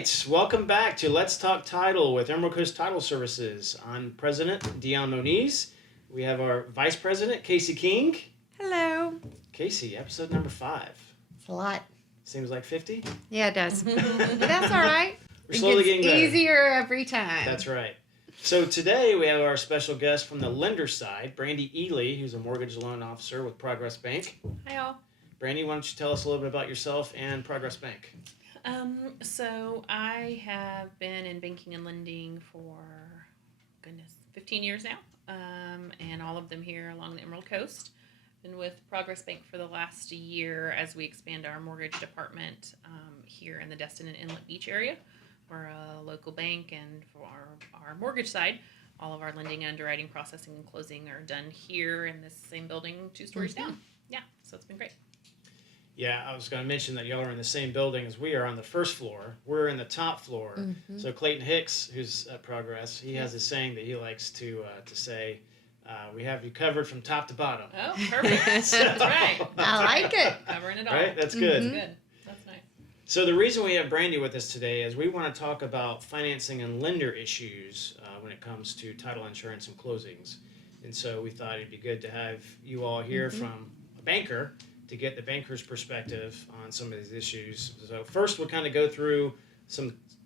right, welcome back to Let's Talk Title with Emerald Coast Title Services. I'm President Dion Moniz. We have our Vice President, Casey King. Hello. Casey, episode number 5. It's a lot. Seems like 50? Yeah, it does. But that's all right. We're slowly getting better. Easier every time. That's right. So today we have our special guest from the lender side, Brandi Ealy, who's a mortgage loan officer with Progress Bank. Hi, all. Brandi, why don't you tell us a little bit about yourself and Progress Bank? So I have been in banking and lending for, 15 years now, and all of them here along the Emerald Coast. Been with Progress Bank for the last year as we expand our mortgage department here in the Destin and Inlet Beach area. We're a local bank, and for our mortgage side, all of our lending, underwriting, processing, and closing are done here in this same building 2 stories down. Yeah, so it's been great. Yeah, I was going to mention that y'all are in the same building as we are on the first floor. We're in the top floor. Mm-hmm. So Clayton Hicks, who's at Progress, he has a saying that he likes to say, we have you covered from top to bottom. Oh, perfect. That's right. I like it. Covering it all. Right? That's good. That's good. That's nice. So the reason we have Brandi with us today is we want to talk about financing and lender issues when it comes to title insurance and closings. And so we thought it'd be good to have you all hear from a banker to get the banker's perspective on some of these issues. So first we'll kind of go through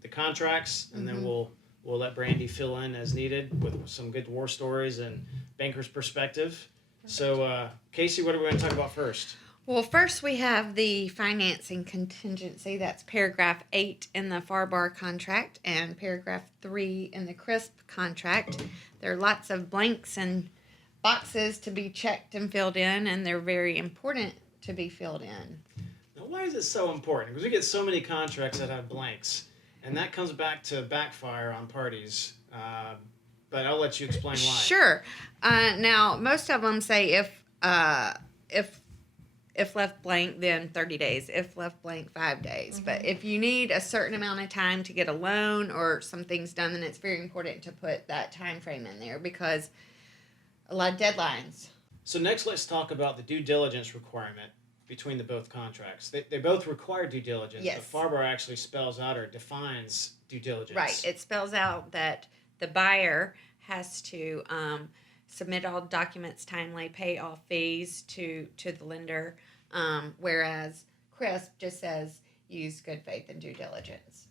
the contracts, and then we'll let Brandi fill in as needed with some good war stories and banker's perspective. So Casey, what are we going to talk about first? Well, first we have the financing contingency. That's paragraph 8 in the FAR contract and paragraph 3 in the CRISP contract. There are lots of blanks and boxes to be checked and filled in, and they're very important to be filled in. Now, why is it so important? Because we get so many contracts that have blanks, and that comes back to backfire on parties. But I'll let you explain why. Sure. Now, most of them say if left blank, then 30 days. If left blank, 5 days. But if you need a certain amount of time to get a loan or some things done, then it's very important to put that time frame in there because a lot of deadlines. So next, let's talk about the due diligence requirement between the both contracts. They both require due diligence, Yes. but FARBAR actually spells out or defines due diligence. Right. It spells out that the buyer has to submit all documents timely, pay all fees to the lender, whereas CRISP just says use good faith and due diligence.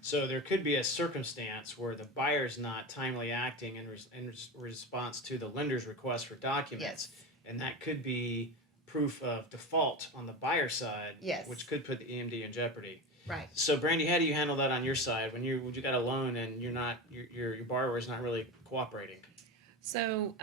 So there could be a circumstance where the buyer's not timely acting in response to the lender's request for documents. Yes. And that could be proof of default on the buyer side, Yes. which could put the EMD in jeopardy. Right. So Brandi, how do you handle that on your side when you got a loan and your borrower is not really cooperating? So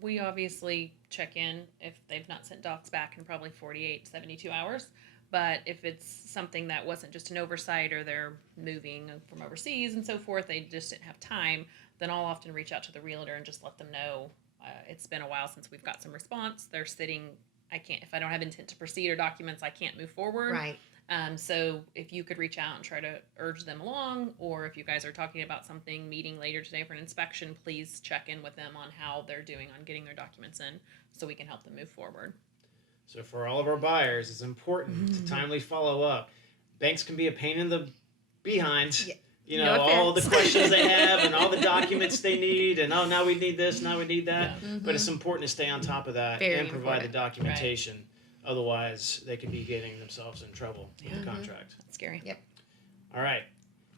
we obviously check in if they've not sent docs back in probably 48, 72 hours. But if it's something that wasn't just an oversight or they're moving from overseas and so forth, they just didn't have time, then I'll often reach out to the realtor and just let them know it's been a while since we've got some response. They're sitting, if I don't have intent to proceed or documents, I can't move forward. Right. So if you could reach out and try to urge them along, or if you guys are talking about something, meeting later today for an inspection, please check in with them on how they're doing on getting their documents in so we can help them move forward. So for all of our buyers, it's important to timely follow up. Banks can be a pain in the behind. Yeah. You know, No all the offense. questions they have and all the documents they need, and now we need this, now we need that. Yeah. But it's important to stay on top of that Very and provide important. the documentation. Otherwise, they could be getting themselves in trouble with the contract. That's scary. Yep. All right.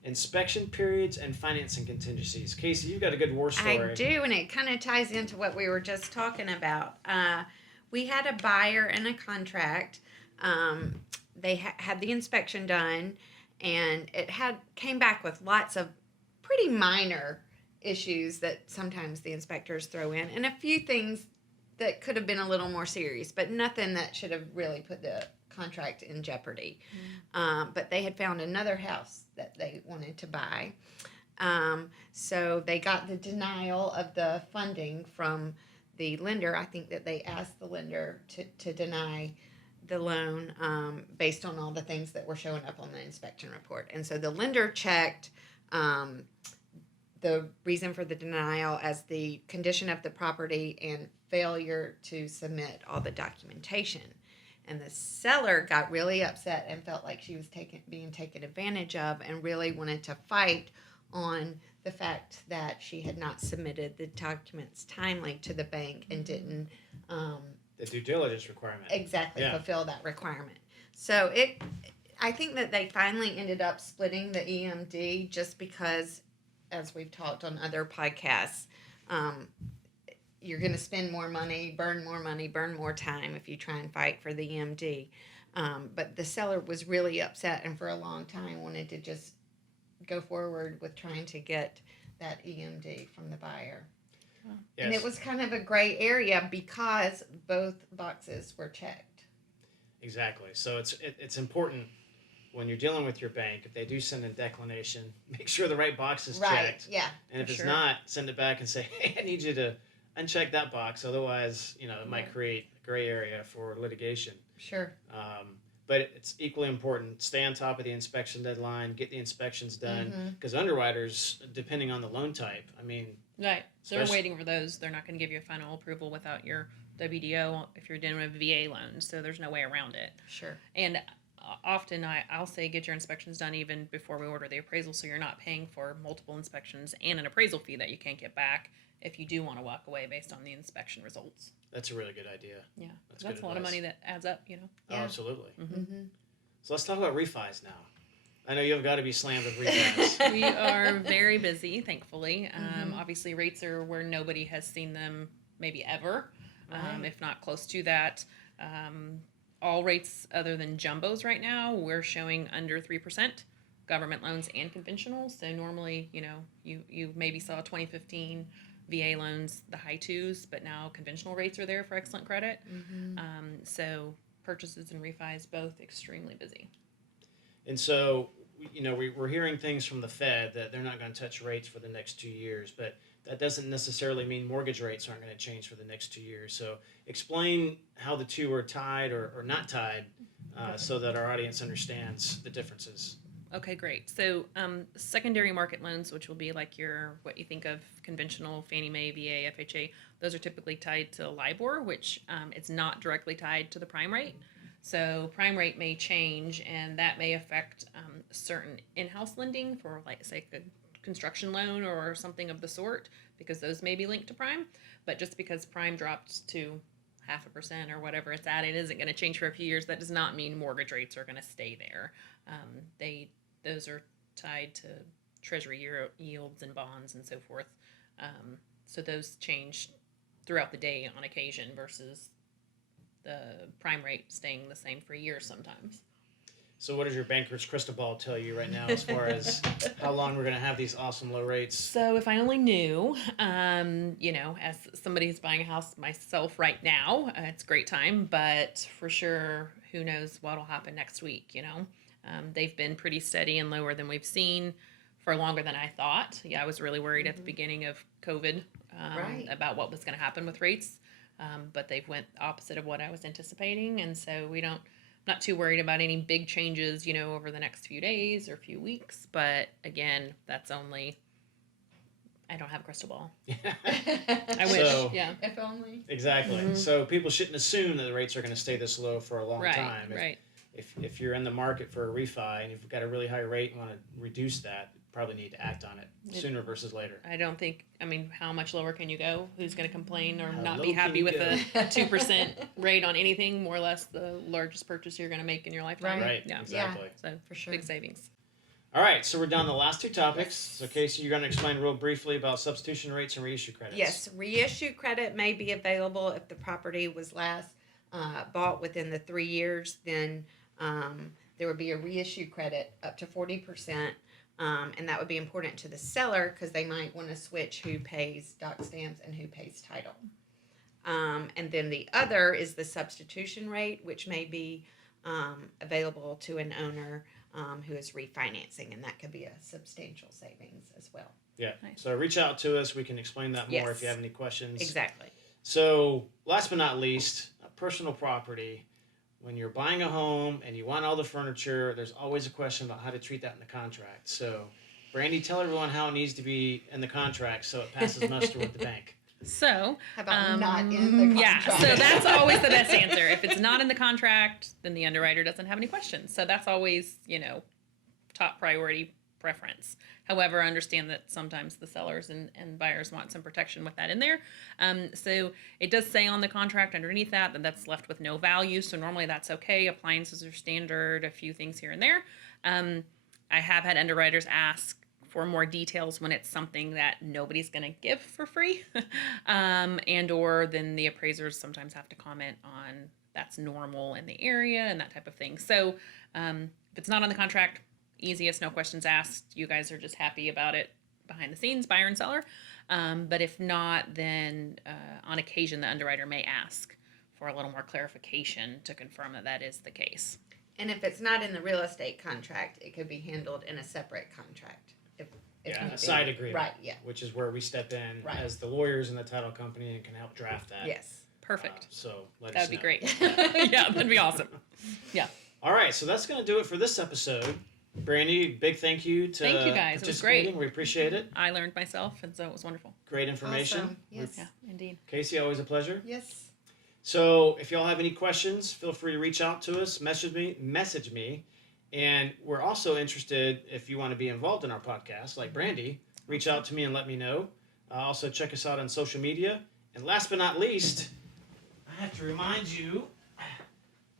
Inspection periods and financing contingencies. Casey, you've got a good war story. I do, and it kind of ties into what we were just talking about. We had a buyer in a contract. They had the inspection done, and it came back with lots of pretty minor issues that sometimes the inspectors throw in, and a few things that could have been a little more serious, but nothing that should have really put the contract in jeopardy. But they had found another house that they wanted to buy. So they got the denial of the funding from the lender. I think that they asked the lender to deny the loan based on all the things that were showing up on the inspection report. And so the lender checked the reason for the denial as the condition of the property and failure to submit all the documentation. And the seller got really upset and felt like she was being taken advantage of, and really wanted to fight on the fact that she had not submitted the documents timely to the bank and didn't The due diligence requirement. exactly Yeah. fulfill that requirement. So I think that they finally ended up splitting the EMD just because, as we've talked on other podcasts, you're going to spend more money, burn more time if you try and fight for the EMD. But the seller was really upset and for a long time wanted to just go forward with trying to get that EMD from the buyer. Yes. And it was kind of a gray area because both boxes were checked. Exactly. So it's important when you're dealing with your bank, if they do send a declination, make sure the right box is checked. Yeah. And if For it's sure. not, send it back and say, hey, I need you to uncheck that box. Otherwise, it might create a gray area for litigation. Sure. But it's equally important. Stay on top of the inspection deadline. Get the inspections done. Because underwriters, depending on the loan type, Right. They're Especially- waiting for those. They're not going to give you a final approval without your WDO if you're doing a VA loan. So there's no way around it. Sure. And often I'll say get your inspections done even before we order the appraisal, so you're not paying for multiple inspections and an appraisal fee that you can't get back if you do want to walk away based on the inspection results. that's a really good idea. Yeah, That's that's good a lot of advice. money that adds up. Oh, Yeah. absolutely. Mm-hmm. So let's talk about refis now. I know you've got to be slammed with refis. We are very busy, thankfully. Mhm. Obviously, rates are where nobody has seen them maybe ever, Right. if not close to that. All rates other than jumbos right now, we're showing under 3%, government loans and conventional. So normally, you maybe saw 2015 VA loans, the high twos, but now conventional rates are there for excellent credit. Mm-hmm. So purchases and refis both extremely busy. And so, we're hearing things from the Fed that they're not going to touch rates for the next 2 years, but that doesn't necessarily mean mortgage rates aren't going to change for the next 2 years. So explain how the two are tied or not tied so that our audience understands the differences. Okay, great. So secondary market loans, which will be like what you think of conventional Fannie Mae, VA, FHA, those are typically tied to LIBOR, which it's not directly tied to the prime rate. So prime rate may change, and that may affect certain in-house lending for, like, say, a construction loan or something of the sort, because those may be linked to prime. But just because prime dropped to 0.5% or whatever it's at, it isn't going to change for a few years. That does not mean mortgage rates are going to stay there. Those are tied to treasury yields and bonds and so forth. So those change throughout the day on occasion versus the prime rate staying the same for years sometimes. So what does your banker's crystal ball tell you right now as far as how long we're going to have these awesome low rates? So if I only knew, as somebody who's buying a house myself right now, it's a great time, but for sure, who knows what will happen next week, They've been pretty steady and lower than we've seen for longer than I thought. Yeah, I was really worried at the beginning of COVID Right. about what was going to happen with rates, but they've went opposite of what I was anticipating, and so not too worried about any big changes, over the next few days or few weeks. But again, I don't have a crystal ball. I wish. So- Yeah. If only. Exactly. Mhm. So people shouldn't assume that the rates are going to stay this low for a long Right. time. Right. If you're in the market for a refi and you've got a really high rate and want to reduce that, you probably need to act on it sooner versus later. I don't think. How much lower can you go? Who's going to complain or How not low be can happy you with go? a 2% rate on anything? More or less the largest purchase you're going to make in your lifetime. Right. Yeah. Exactly. So For sure. big savings. All right. So we're down to the last two topics. Yes. So Casey, you're going to explain real briefly about substitution rates and reissue credits. Yes, reissue credit may be available if the property was last bought within the 3 years. Then there would be a reissue credit up to 40%, and that would be important to the seller because they might want to switch who pays doc stamps and who pays title. And then the other is the substitution rate, which may be available to an owner who is refinancing, and that could be a substantial savings as well. Yeah. Nice. So reach out to us. We can explain that more Yes. if you have any questions. Exactly. So last but not least, personal property. When you're buying a home and you want all the furniture, there's always a question about how to treat that in the contract. So, Brandi, tell everyone how it needs to be in the contract so it passes muster with the bank. So, How about not in the yeah, contract? so that's always the best answer. If it's not in the contract, then the underwriter doesn't have any questions. So that's always, top priority preference. However, I understand that sometimes the sellers and buyers want some protection with that in there. So it does say on the contract underneath that that's left with no value. So normally that's okay. Appliances are standard, a few things here and there. I have had underwriters ask for more details when it's something that nobody's going to give for free. And or then the appraisers sometimes have to comment on that's normal in the area and that type of thing. So if it's not on the contract, easiest, no questions asked. You guys are just happy about it behind the scenes, buyer and seller. But if not, then on occasion the underwriter may ask for a little more clarification to confirm that that is the case. And if it's not in the real estate contract, it could be handled in a separate contract. If Yeah, need a be. side agreement. Right, yeah. Which is where we step in Right. as the lawyers in the title company and can help draft that. Yes. Perfect. So let That us would be know. great. Yeah, that'd be awesome. Yeah. All right, so that's going to do it for this episode. Brandi, big thank you to Thank you guys. It was great. participating. We appreciate it. I learned myself, and so it was wonderful. Great information. Awesome. Yes. Yeah, indeed. Casey, always a pleasure. Yes. So if y'all have any questions, feel free to reach out to us, message me. And we're also interested, if you want to be involved in our podcast, like Brandi, reach out to me and let me know. Also check us out on social media. And last but not least, I have to remind you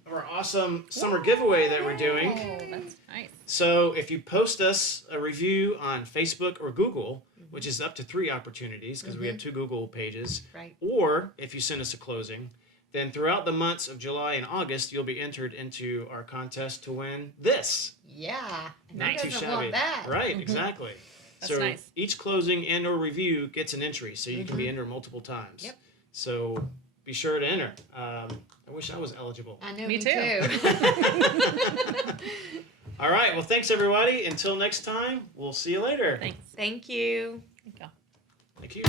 of our awesome summer giveaway that we're doing. Oh, that's nice. So if you post us a review on Facebook or Google, which is up to 3 opportunities because we have 2 Google pages, Right. or if you send us a closing, then throughout the months of July and August, you'll be entered into our contest to win this. Yeah. And Not who too doesn't shabby. want that? Right, exactly. That's so nice. each closing and or review gets an entry, so you can be entered multiple times. Yep. So be sure to enter. I wish I was eligible. I know. Me Me too. All right, well, thanks everybody. Until next time, we'll see you later. Thanks. Thank you. Thank you. Thank you.